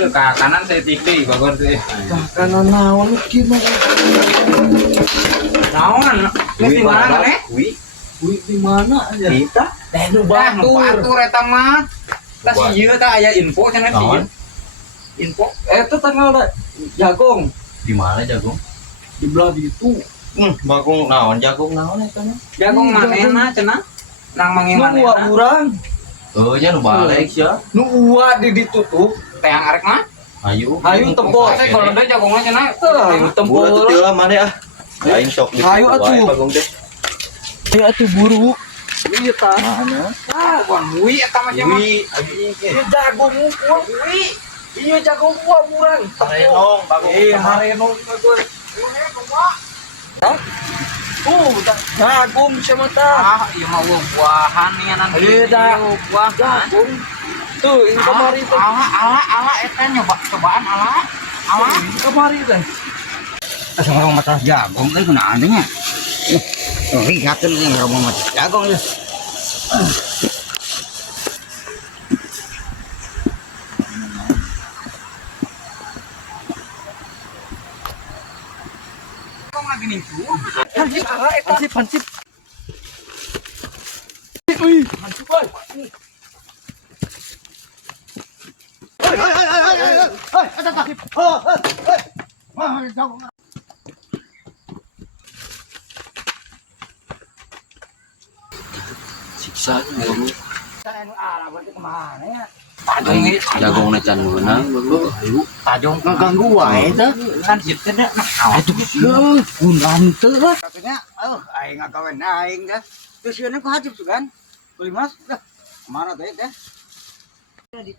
Ke kanan saya TV bagor tuh. Kanan naon gimana? Naon? Geus di mana nih? Wih di mana aja? Kita Nu Batur eta mah. Tas ieu teh aya info cenah sih. Naon? Info Itu tanggal jagung di mana jagung? di belah itu. Bagong jagung naon eta mah? jagung manehna cenah. Nang mangi Nu uwa manehna. urang, Oh nya nu balik sia. nu uwa ditutup. Teang arek mah. Ayo. Hayu tempol. Saya kalau ada jagungnya cenah. Hayu tempol. Buat teu lah mana ah. Lain sok di. Ayo, atuh. Bagong teh. Ayo atuh buru. Ieu tah. Mana? Bukan wi eta mah mah. Wi, abi ge. Ieu jagung uwa wi. Ieu jagung uwa urang. Harenong, bagong. Harenong bagus. Jagung sama tah. Iya mah buah-buahan nih nanti. Iya dah. Buah-buahan. Jagung. Tuh, ini kemari teh. Ala eta nyoba cobaan ala. Kemari teh. Asa ngomong mata jagung teh kunaon teh nya? Oh, rikateun ngomong mata jagung teh. Kok lagi nih? Hansip. Wih, hansip boy. Siksa jagung. Tajong ini Jagung na can meunang bagong. Ayo. tajong ngeganggu wae teh. Kan situ teh nah. Atuh kunaon teh. Katanya, aing ngakawen aing dah. Terus yeuna ku hajib tuh kan. Kulimas dah. Mana teh teh? Dari